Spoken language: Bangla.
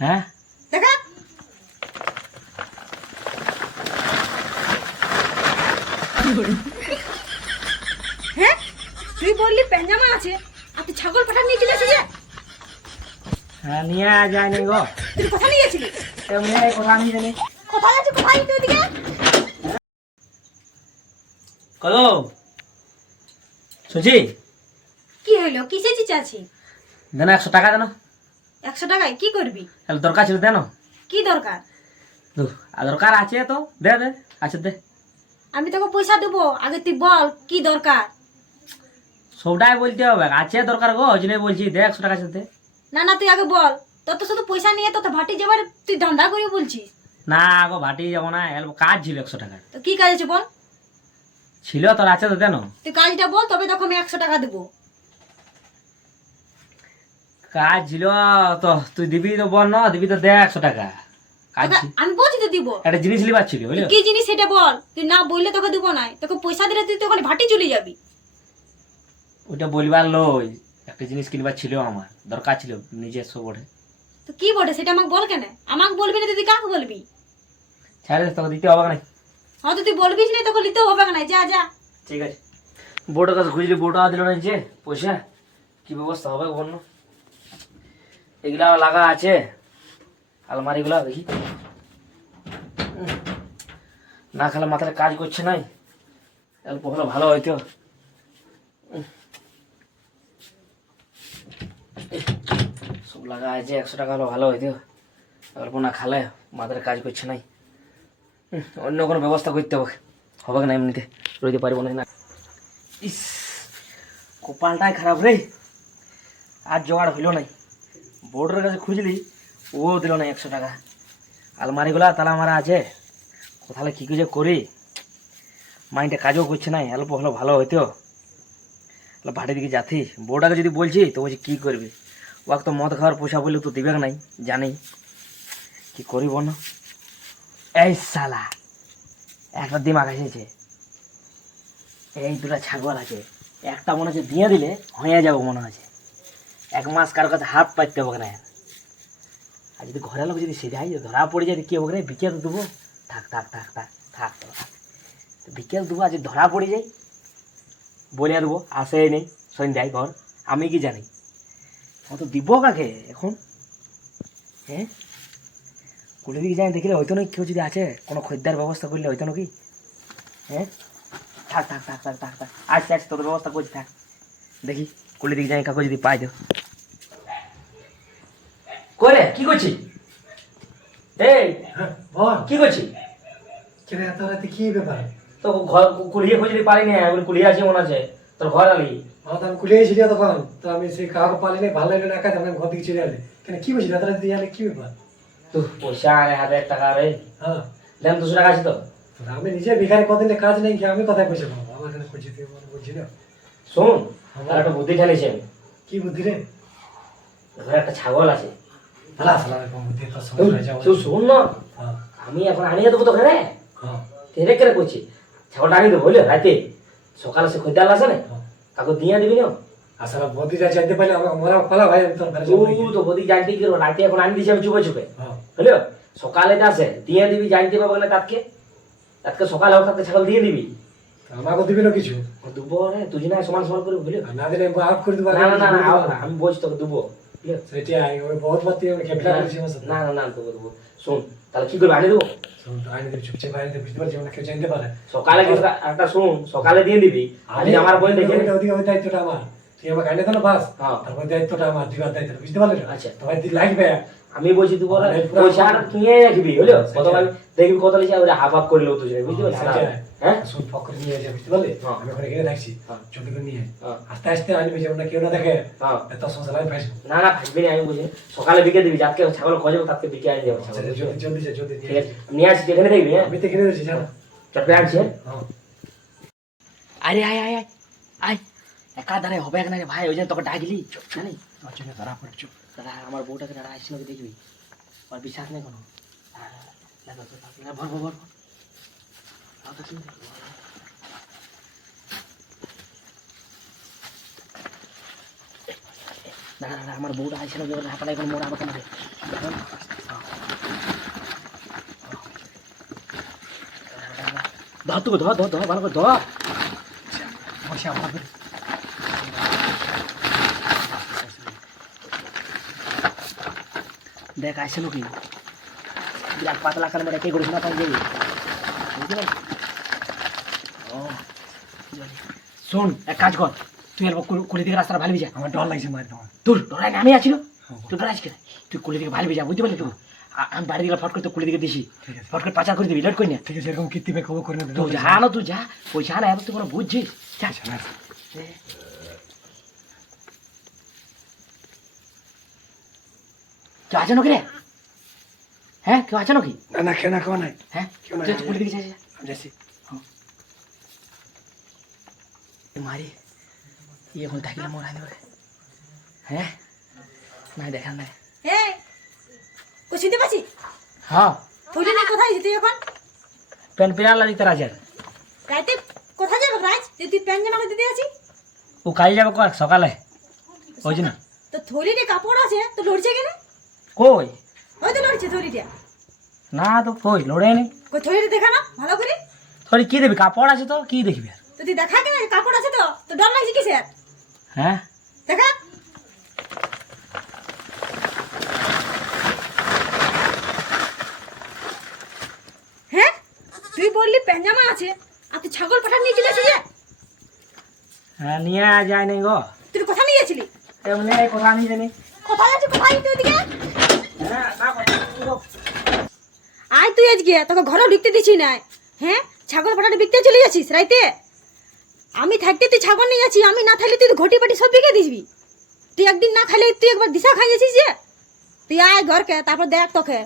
হ্যাঁ দেখা হ্যাঁ তুই বললি পেঞ্জামা আছে আর তুই ছাগল পাঠা নিয়ে চলে এসেছিস হ্যাঁ নিয়ে যায়নি গো তুই কোথা নিয়ে গেছিলি এমনি কোথা নিয়ে জানি কোথায় আছে কোথায় তুই এদিকে কলো সুজি কি হলো কিসে চিচাছি দেন 100 টাকা দেন 100 টাকায় কি করবি তাহলে দরকার ছিল দেন কি দরকার দরকার আছে তো দে দে আছে দে আমি তোকে পয়সা দেবো আগে তুই বল কি দরকার সবটাই বলতে হবে আছে দরকার গো ওই জন্যই বলছি দে 100 টাকা আছে দে না না তুই আগে বল তোর তো শুধু পয়সা নিয়ে তো ভাটি যাবার তুই ধান্দা করে বলছিস না গো ভাটি যাবো না কাজ ছিল 100 টাকা তো কি কাজ আছে বল ছিল তোর আছে তো দেন তুই কাজটা বল তবে তোকে আমি 100 টাকা দেবো কাজ ছিল তো তুই দিবি তো বল না দিবি তো দে 100 টাকা কাজ আমি বলছি তো দিব একটা জিনিস লিবার ছিল বুঝলি কি জিনিস সেটা বল তুই না বললে তোকে দিব না তোকে পয়সা দিলে তুই তখন ভাটি চলে যাবি ওইটা বলিবার লই একটা জিনিস কিনবার ছিল আমার দরকার ছিল নিজস্ব বটে তো কি বটে সেটা আমাকে বল কেন আমাকে বলবি না তুই কাকে বলবি ছাড়ে তোকে দিতে হবে না হ্যাঁ তো তুই বলবিস না তোকে নিতেও হবে না যা যা ঠিক আছে বোর্ডের কাছে খুঁজলি বোর্ডটা দিল না যে পয়সা কি ব্যবস্থা হবে বন্য এগুলা লাগা আছে আলমারিগুলা দেখি না খেলে মাথায় কাজ করছে নাই অল্প হলে ভালো হইতো সব লাগা আছে 100 টাকা হলে ভালো হইতো অল্প না খালে মাথায় কাজ করছে নাই অন্য কোনো ব্যবস্থা করতে হবে হবে না এমনিতে রইতে পারবো না ইস কপালটাই খারাপ রে আর জোগাড় হইল নাই বোর্ডের কাছে খুঁজলি ও দিল না 100 টাকা আলমারিগুলা তালা মারা আছে কোথালে কী যে করি মাইন্ডে কাজও করছে না অল্প হলো ভালো হইতো ভাটের দিকে যাতি বোর্ডাকে যদি বলছি তো বলছি কী করবি ওকে তো মদ খাওয়ার পয়সা বললে তো দিবে নাই জানি কি করিব না এই শালা একটা দিমাগ এসেছে এই দুটা ছাগল আছে একটা মনে হচ্ছে দিয়ে দিলে হয়ে যাবো মনে হচ্ছে 1 মাস কারোর কাছে হাত পাইতে হবে না আর যদি ঘরের লোক যদি সেটাই ধরা পড়ে যায় কি হবে না বিকেল দেবো থাক থাক থাক থাক থাক থাক বিকেল দেবো আজ ধরা পড়ে যাই বলে দেবো আসে নেই সন্ধ্যায় ঘর আমি কি জানি অত দিব কাকে এখন হ্যাঁ কুলি দিকে যাই দেখলে হয়তো না কেউ যদি আছে কোনো খদ্দার ব্যবস্থা করলে হয়তো নাকি হ্যাঁ থাক থাক থাক থাক থাক থাক আচ্ছা আচ্ছা তোদের ব্যবস্থা করছি থাক দেখি কুলি দিকে যাই কাকু যদি পাই দেব করে কি করছি এই বল কি করছি কেন এত রাতে কি ব্যাপার তো ঘর কুলিয়ে খুঁজতে পারিনি আমি কুলিয়ে আছি মনে আছে তোর ঘর আলি আমি কুলিয়েছিল তখন তো আমি সেই কাউকে পালিনি ভালো লাগলো না একা আমি ঘর থেকে চলে এলে কেন কি বলছি এত রাতে দিয়ে কি ব্যাপার তো পয়সা আরে 1000 টাকা রে হ্যাঁ দেন 200 টাকা আছে তো আমি নিজে ভিখারি কদিনে কাজ নেই কি আমি কোথায় পয়সা পাবো আমার কাছে খুঁজে দিয়ে বলছি না শোন আর একটা বুদ্ধি ঢালেছি আমি কি বুদ্ধি রে ঘরে একটা ছাগল আছে ভালো আসলে বুদ্ধি তো সময় হয়ে যাও তুই শোন না হ্যাঁ আমি এখন আনিয়ে দেবো তো ঘরে হ্যাঁ তেরে কেন করছি ছাগলটা আনিয়ে দেবো বুঝলে রাতে সকালে সে খদ্দার আসে না কাকু দিয়ে দিবি না আসলে বদি যা জানতে পারলে আমার পালা ভাই আমি তোর ঘরে যাবো নাকি? তুই তো বদি জানতে কি করবো রাতে এখন আনি দিছি আমি চুপে চুপে হ্যাঁ বুঝলো সকালে আসে দিয়ে দিবি জানতে পারবো না তাতকে তাতকে সকালে হোক তাতকে ছাগল দিয়ে দিবি আমাকে দিবি না কিছু দুবো রে তুই না সমান সমান করে বুঝলি আর না দিলে আপ করে দেবো না না না না আও না, আমি বলছি তোকে দুবো সেটাই ওই বহুত বাতি আমি খেপলা করেছি আমার সাথে না না না তোকে দেবো শোন তাহলে কি করবি আনিয়ে দেবো শোন তো আইনে দেব চুপচাপ আইনে দেব বুঝতে পারছি আমরা কেউ জানতে পারে সকালে কিন্তু একটা শোন সকালে দিয়ে দিবি আমি আমার বই দেখে ওদিকে ওই দায়িত্বটা আমার তুই আমাকে আইনে তো না বাস হ্যাঁ তারপর দায়িত্বটা আমার দিবার দায়িত্বটা বুঝতে পারলি আচ্ছা। তোমার দিন লাগবে আমি বলছি তুই বলে আমি পুরো- পয়সাটা কিনে রাখবি বুঝলো সেটাই। কত আমি দেখবি কত লিখে ওটা হাফ হাফ করে লো তুই বুঝতে পারছিস না? সেটাই। হ্যাঁ শুন ফকর নিয়ে আসে বুঝতে পারলি হ্যাঁ। আমি ওখানে গিয়ে থাকছি হ্যাঁ। চোখে করে নিয়ে হ্যাঁ। আস্তে আস্তে আনবি যেমন না কেউ না দেখে হ্যাঁ এত সমস্যা লাগে ফাঁসবো না না থাকবি না আমি বুঝি সকালে বিকে দিবি যাকে ছাগল খোঁজবো তাকে বিকে আনি যাবো ছাগল জলদি জলদি যা, জলদি ঠিক নিয়ে আছে নিয়ে আসছি এখানে দেখবি হ্যাঁ আমি তো কিনে দিচ্ছি জানো চটপে আনছি হ্যাঁ? হ্যাঁ আরে আয় আয় আয় আয় একা দাঁড়াই হবে না রে ভাই ওই জন্য তোকে ডাকলি চুপ জানি আচ্ছা ধরা পড়ে চুপ দাদা আমার বউটাকে দাঁড়া আসছি নাকি দেখবি আর বিশ্বাস নেই কোনো ভর ভর ভর দাঁড়া দাঁড়া, আমার বউটা আসছে না, হাঁপাটা এখন মোড় আমাকে মারে। ধর তোকে, ধর ধর ধর, ভালো করে ধর। বসে আমার দেখ আসছে নাকি, বিরাট পাতলা কারণ কে করিস না পাই যাবি, বুঝতে পারলি? ও শোন, এক কাজ কর, তুই অল্প কুলি দিকে রাস্তাটা ভালবি যা। আমার ডর লাগছে মায়ের তোমার। তোর ডরাই না, আমি আছি না, তুই ডরাইস কেন? তুই কুলি দিকে ভালবি যা, বুঝতে পারলি? তুই আমি বাড়ি দিকে ফট করে তো কুলি দিকে দিছি, ঠিক আছে ফট করে পাচার করে দিবি, লেট করি না। ঠিক আছে, এরকম কীর্তিভাবে খবর করে না তুই যা না, তুই যা, ওই যা না, এত তুই কোনো বুঝছিস? যা। কেউ আছে নাকি রে? হ্যাঁ, কেউ আছে নাকি? না না, কেউ না, কেউ নাই। হ্যাঁ, কেউ নাই, তুই কুলি দিকে যা, যা। আমি যাচ্ছি। মারি ইয়ে এখন থাকিলে মরাই দেবে। হ্যাঁ, নাই দেখা নাই। এই কই শুনতে পাচ্ছি? হ্যাঁ, থলি নিয়ে কোথায় যেতে এখন? প্যান পিরালা দিতে রাজার, রাইতে কোথায় যাবে রাজ? তুই প্যান্ট জামা দিতে আছি। ও কাজে যাবে কয়েক সকালে, ওই জন্য। তো থলিতে কাপড় আছে তো লড়ছে কেন? কই ওই তো লড়ছে থলিটা। না তো, কই লড়াইনি। কই থলিটা দেখা না ভালো করে? তোর কি দেখবি, কাপড় আছে তো কি দেখবি আর? তো তুই দেখা কেন কাপড় আছে তো ডর লাগছে কিসের? হ্যাঁ, দেখা হ্যাঁ, তুই বললি প্যান্ট জামা আছে আর তুই ছাগল পাঠা নিয়ে চলে আসি যে? হ্যাঁ নিয়ে যায় নাই গো, তুই কোথা নিয়ে গেছিলি? এমনি কথা আমি জানি। কোথায় আছে কোথায় তুই ওদিকে? হ্যাঁ, না কথা নেই গো। আয় তুই আজকে তোকে ঘরেও ঢুকতে দিচ্ছি না। হ্যাঁ, ছাগল পাঠাটা বিকতে চলে যাচ্ছিস রাইতে? আমি থাকতে তুই ছাগল নিয়ে যাচ্ছি, আমি না থাকলে তুই ঘটি পাটি সব বিকে দিবি। তুই একদিন না খাইলে তুই একবার দিশা খাই যাচ্ছিস যে? তুই আয় ঘরকে, তারপর দেখ তোকে